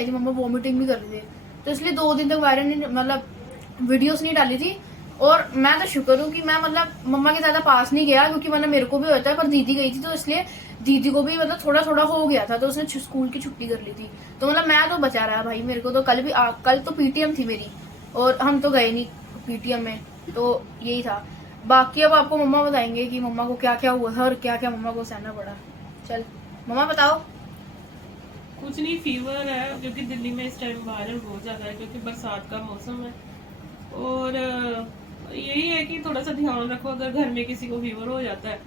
आई थी, मम्मा वॉमिटिंग भी कर रही थी, तो इसलिए 2 दिन तक वायरल नहीं, मतलब वीडियोस नहीं डाली थी। और मैं तो शुक्र हूँ कि मैं मतलब मम्मा के ज्यादा पास नहीं गया, क्योंकि मतलब मेरे को भी होता है, पर दीदी गई थी तो इसलिए दीदी को भी मतलब थोड़ा थोड़ा हो गया था, तो उसने स्कूल की छुट्टी कर ली थी। तो मतलब मैं तो बचा रहा भाई, मेरे को तो कल भी कल तो पीटीएम थी मेरी, और हम तो गए नहीं पीटीएम में, तो यही था। बाकी अब आपको मम्मा बताएंगे कि मम्मा को क्या क्या हुआ था और क्या क्या मम्मा को सहना पड़ा। चल मम्मा बताओ। कुछ नहीं, फीवर है क्योंकि दिल्ली में इस टाइम वायरल बहुत ज्यादा है क्योंकि बरसात का मौसम है। और यही है कि थोड़ा सा ध्यान रखो, अगर घर में किसी को फीवर हो जाता है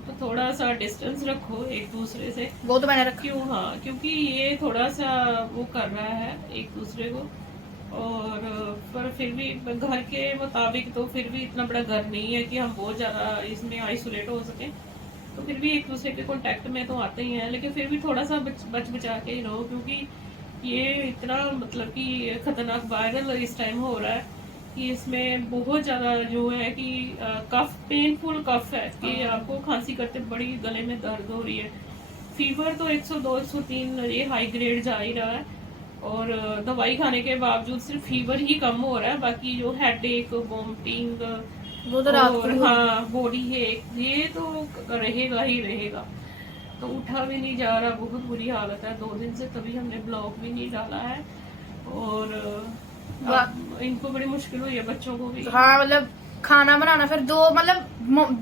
तो थोड़ा सा डिस्टेंस रखो एक दूसरे से। वो तो मैंने रखा। क्यों? हाँ, क्योंकि ये थोड़ा सा वो कर रहा है एक दूसरे को। और पर फिर भी घर के मुताबिक तो फिर भी इतना बड़ा घर नहीं है कि हम बहुत ज्यादा इसमें आइसोलेट हो सके, तो फिर भी एक दूसरे के कांटेक्ट में तो आते ही हैं, लेकिन फिर भी थोड़ा सा बच बचा के ही रहो, क्योंकि ये इतना मतलब कि खतरनाक वायरल इस टाइम हो रहा है कि इसमें बहुत ज्यादा जो है कि कफ, पेनफुल कफ है कि आपको खांसी करते बड़ी गले में दर्द हो रही है। फीवर तो 102 103 ये हाई ग्रेड जा ही रहा है, और दवाई खाने के बावजूद सिर्फ फीवर ही कम हो रहा है, बाकी जो हेडेक, वोमिटिंग वो तो रात को और भी होगी। हाँ बॉडी है ये तो रहेगा ही रहेगा। तो उठा भी नहीं जा रहा, बहुत बुरी हालत है 2 दिन से, तभी हमने ब्लॉग भी नहीं डाला है। और अब इनको बड़ी मुश्किल हुई है, बच्चों को भी। हाँ मतलब खाना बनाना, फिर दो मतलब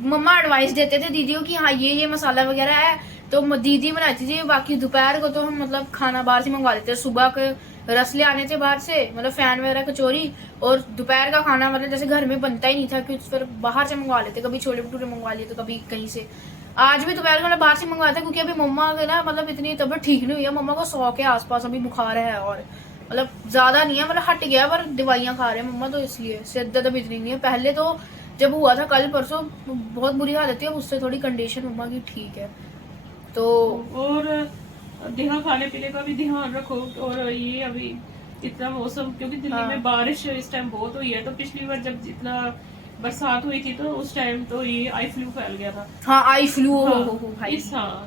मम्मा एडवाइस देते थे दीदियों की, हाँ ये मसाला वगैरह है, तो दीदी बनाती थी। बाकी दोपहर को तो हम मतलब खाना बाहर से मंगवा लेते थे, सुबह के रस ले आने थे बाहर से, मतलब फैन वगैरह कचौरी, और दोपहर का खाना मतलब जैसे घर में बनता ही नहीं था, क्योंकि फिर बाहर से मंगवा लेते, कभी छोले भटूरे मंगवा लिए तो कभी कहीं से। आज भी दोपहर को बाहर से मंगवाता, क्योंकि अभी मम्मा के ना मतलब इतनी तबीयत ठीक नहीं हुई है, मम्मा को 100 के आसपास अभी बुखार है, और मतलब ज्यादा नहीं है, मतलब हट गया, पर दवाइयां खा रहे हैं मम्मा, तो इसलिए शिद्दत अभी इतनी नहीं है। पहले तो जब हुआ था कल परसों बहुत बुरी हालत थी, अब उससे थोड़ी कंडीशन मम्मा की ठीक है। तो और ध्यान, खाने पीने का भी ध्यान रखो। और ये अभी इतना मौसम, क्योंकि दिल्ली में बारिश इस टाइम बहुत हुई है, तो पिछली बार जब जितना बरसात हुई थी तो उस टाइम तो ये आई फ्लू फैल गया था। हाँ आई फ्लू हाँ, हो भाई।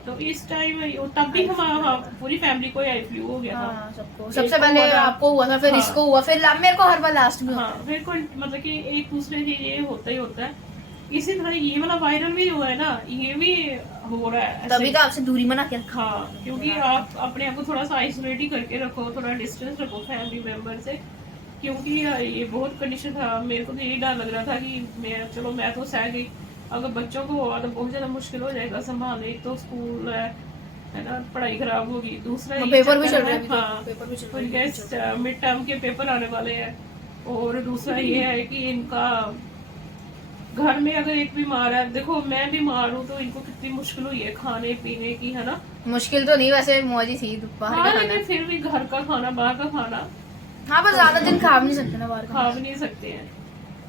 तो इस टाइम तब भी हम, हाँ, पूरी फैमिली को आई फ्लू हो गया था। हाँ सबको, सबसे पहले आपको हुआ था, फिर इसको हुआ, फिर मेरे को हर बार लास्ट में होता हाँ, फिर कोई मतलब कि एक दूसरे से ये होता ही होता है। इसी तरह ये वाला वायरल भी हुआ है ना, ये भी हो रहा है है, ऐसे। तभी तो आपसे दूरी बना के रखा। हाँ, क्योंकि आप अपने आप को थोड़ा सा आइसोलेट ही करके रखो, थोड़ा डिस्टेंस रखो फैमिली मेंबर से, क्योंकि ये बहुत कंडीशन था। मेरे को तो यही डर लग रहा था कि मैं तो सह गई, अगर बच्चों को हुआ तो बहुत ज्यादा मुश्किल हो जाएगा संभालना। एक तो स्कूल है ना, पढ़ाई खराब होगी, दूसरा ये पेपर भी चक्कर चल रहे है, हैं, हाँ, पेपर भी चल रहे उनके हैं। मिड टर्म के पेपर आने वाले हैं। और दूसरा ये है कि इनका घर में अगर एक बीमार है, देखो मैं बीमार हूँ तो इनको कितनी मुश्किल हुई है खाने पीने की, है ना। मुश्किल तो नहीं, वैसे मौज ही थी बाहर का हाँ, खाना। लेकिन फिर भी घर का खाना, बाहर का खाना हाँ पर ज्यादा दिन खा भी नहीं सकते ना बाहर का। खा भी नहीं सकते हैं,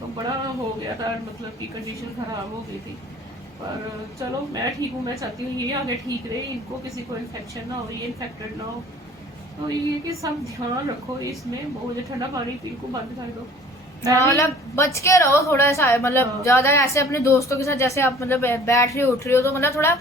तो बड़ा हो गया था, मतलब की कंडीशन खराब हो गई थी। पर चलो मैं ठीक हूँ, मैं चाहती हूँ ये आगे ठीक रहे, इनको किसी को इन्फेक्शन ना हो, ये इन्फेक्टेड ना हो। तो ये कि सब ध्यान रखो इसमें, बहुत ठंडा पानी पी को बंद कर दो। मतलब बच के रहो थोड़ा सा, मतलब हाँ, ज्यादा ऐसे अपने दोस्तों के साथ जैसे आप मतलब बैठ रहे हो उठ रहे हो, तो मतलब थोड़ा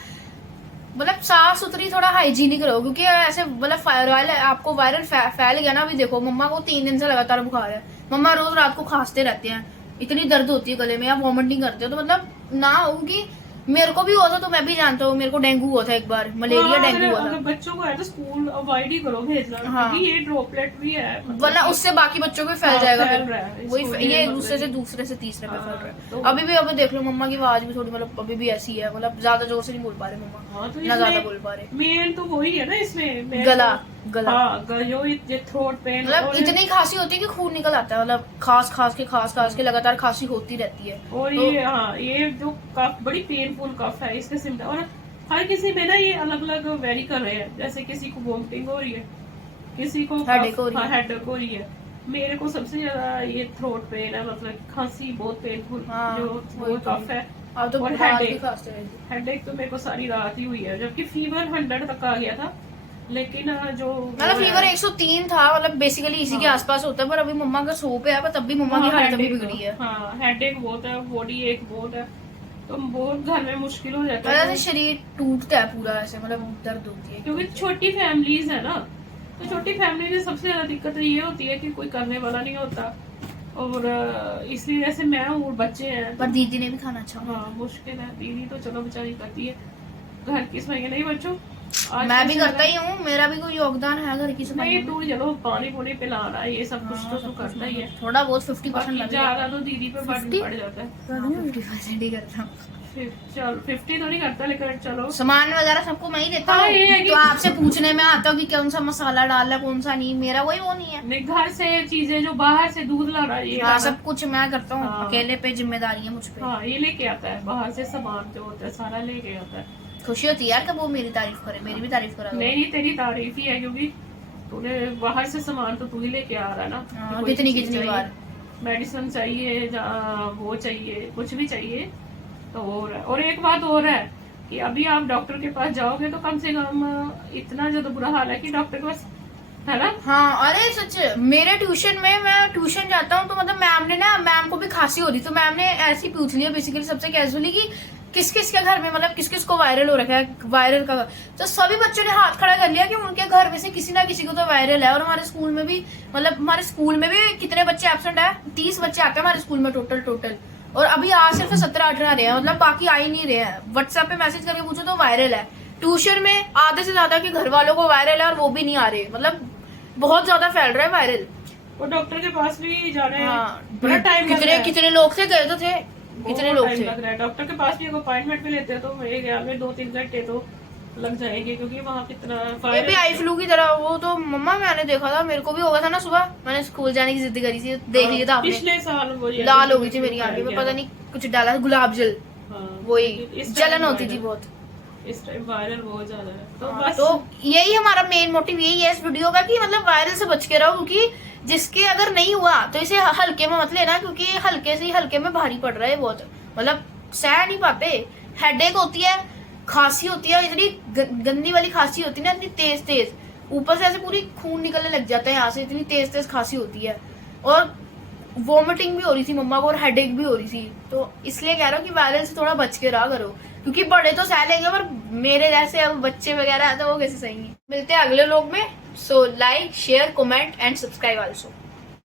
मतलब साफ सुथरी, थोड़ा हाइजीनिक रहो, क्योंकि ऐसे मतलब वायरल आपको वायरल फैल गया ना। अभी देखो मम्मा को 3 दिन से लगातार बुखार है, मम्मा रोज रात को खांसते रहते हैं, इतनी दर्द होती है गले में, या वॉमिटिंग करते हो, तो मतलब ना हो, क्योंकि मेरे को भी हुआ था, तो मैं भी जानता हूँ, मेरे को डेंगू हुआ था एक बार, मलेरिया हाँ, डेंगू हुआ था। अगर बच्चों को है तो स्कूल अवॉइड ही करो भेजना, हाँ, क्योंकि ये ड्रॉपलेट भी है, वरना उससे बाकी बच्चों को फैल हाँ, जाएगा, फैल फिर रहा है, वही इसको ये मतलब दूसरे से दूसरे से तीसरे पे फैल रहा है। तो अभी देख लो मम्मा की आवाज भी थोड़ी मतलब अभी भी ऐसी है, मतलब ज्यादा जोर से नहीं बोल पा रहे मम्मा, हाँ, तो ना ज्यादा बोल पा रहे। मेन तो वही है ना इसमें, गला गला हाँ, जो ये थ्रोट पेन, मतलब इतनी खांसी होती है कि खून निकल आता है, मतलब खास के लगातार खांसी होती रहती है। और तो ये, हाँ, ये जो कफ बड़ी पेनफुल कफ है, इसके सिम्टम, और हर किसी में ना ये अलग अलग वेरी कर रहे हैं, जैसे किसी को वोमिटिंग हो रही है, किसी को हेडेक हो रही है। हेडेक हो रही है। मेरे को सबसे ज्यादा ये थ्रोट पेन है, मतलब खांसी बहुत पेनफुल, हाँ, जो कफ है। अब तो और हेडेक तो मेरे को सारी रात ही हुई है, जबकि फीवर 100 तक आ गया था, लेकिन जो मतलब फीवर 103 था, मतलब बेसिकली इसी के आसपास होता है, पर अभी मम्मा का 100 पे है, पर तब भी मम्मा की हालत अभी बिगड़ी है। हाँ, हेडेक बहुत है, बॉडी एक बहुत है, तो बहुत घर में मुश्किल हो जाता है, मतलब शरीर टूटता है पूरा ऐसे, मतलब दर्द होती है क्योंकि छोटी फैमिलीज है ना, तो छोटी फैमिली में सबसे ज्यादा दिक्कत ये होती है कि कोई करने वाला नहीं होता, और इसलिए जैसे मैं हूँ और बच्चे हैं पर दीदी ने भी खाना अच्छा हाँ मुश्किल है। दीदी तो चलो बेचारी करती है घर की सफाई, नहीं बच्चों आज मैं भी कैसे करता ही हूँ, मेरा भी कोई योगदान है घर की सफाई नहीं, में। तू चलो पानी पुनी पिलाना ये सब कुछ तो तू करता ही है, थोड़ा बहुत 50% बाकी ज्यादा तो दीदी पे बर्डन 50? पड़ जाता है। 50% ही करता हूँ। चलो 50 तो नहीं करता, लेकिन चलो सामान वगैरह सबको मैं ही देता हाँ, हूँ। ये है कि- तो आपसे पूछने में आता हूँ कि कौन सा मसाला डालना है कौन सा नहीं, मेरा कोई वो नहीं है। नहीं, घर से चीजें जो बाहर से दूध लाना ये हाँ, सब कुछ मैं करता हूँ। हाँ। अकेले पे जिम्मेदारी है मुझ पे। हाँ ये लेके आता है बाहर से सामान जो होता है सारा लेके आता है। खुशी होती है यार कि वो मेरी तारीफ करे, मेरी भी तारीफ करा। नहीं तेरी तारीफ ही है, क्योंकि तूने बाहर से सामान तो तू ही लेके आ रहा है ना। हाँ, कोई कितनी चीज़ कितनी चाहिए, बार। मेडिसिन चाहिए वो चाहिए, कुछ भी चाहिए तो और एक बात और है कि अभी आप डॉक्टर के पास जाओगे तो कम से कम इतना ज्यादा बुरा हाल है कि डॉक्टर के पास है ना। हाँ अरे सच, मेरे ट्यूशन में मैं ट्यूशन जाता हूँ तो मतलब मैम को भी खांसी हो रही, तो मैम ने ऐसे ही पूछ लिया बेसिकली सबसे कैजुअली कि किस किस के घर में मतलब किस किस को वायरल हो रखा है, वायरल का। तो सभी बच्चों ने हाथ खड़ा कर लिया कि उनके घर में से किसी ना किसी को तो वायरल है। और हमारे स्कूल में भी मतलब हमारे स्कूल में भी कितने बच्चे एब्सेंट है, 30 बच्चे आते हैं हमारे स्कूल में टोटल। और अभी आज सिर्फ 17-18 रहे हैं, मतलब बाकी आ ही नहीं रहे हैं। व्हाट्सएप पे मैसेज करके पूछो तो वायरल है। ट्यूशन में आधे से ज्यादा के घर वालों को वायरल है और वो भी नहीं आ रहे, मतलब बहुत ज्यादा फैल रहा है वायरल। वो डॉक्टर के पास भी जाने हाँ, बड़ा टाइम कितने लोग थे, गए तो थे, कितने लोग थे। लग रहा है डॉक्टर के पास भी अगर अपॉइंटमेंट भी लेते हैं तो मेरे ख्याल में 2-3 घंटे तो लग जाएंगे, क्योंकि वहाँ कितना ये भी आई फ्लू की तरह। वो तो मम्मा मैंने देखा था, मेरे को भी हो गया था ना सुबह, मैंने स्कूल जाने की जिद करी थी, देख लिया था आपने, पिछले साल वो ये लाल हो गई थी मेरी आंखें में, पता नहीं कुछ डाला गुलाब जल, हाँ, वही इस टाइम जलन होती थी वायरल- बहुत। इस टाइम वायरल बहुत ज्यादा है तो हाँ, बस तो यही हमारा मेन मोटिव यही है इस वीडियो का कि मतलब वायरल से बच के रहो, क्योंकि जिसके अगर नहीं हुआ तो इसे हल्के में मत लेना, क्योंकि ये हल्के से ही हल्के में भारी पड़ रहा है बहुत, मतलब सह नहीं पाते। हेडेक होती है, खांसी होती है, इतनी गंदी वाली खांसी होती है ना, इतनी तेज, ऊपर से ऐसे पूरी खून निकलने लग जाता है यहाँ से, इतनी तेज खांसी होती है। और वॉमिटिंग भी हो रही थी मम्मा को और हेडेक भी हो रही थी। तो इसलिए कह रहा हूँ कि वायरल से थोड़ा बच के रहा करो, क्योंकि बड़े तो सह लेंगे पर मेरे जैसे अब बच्चे वगैरह है तो वो कैसे सहेंगे। मिलते हैं अगले लोग में। So like share comment and subscribe also.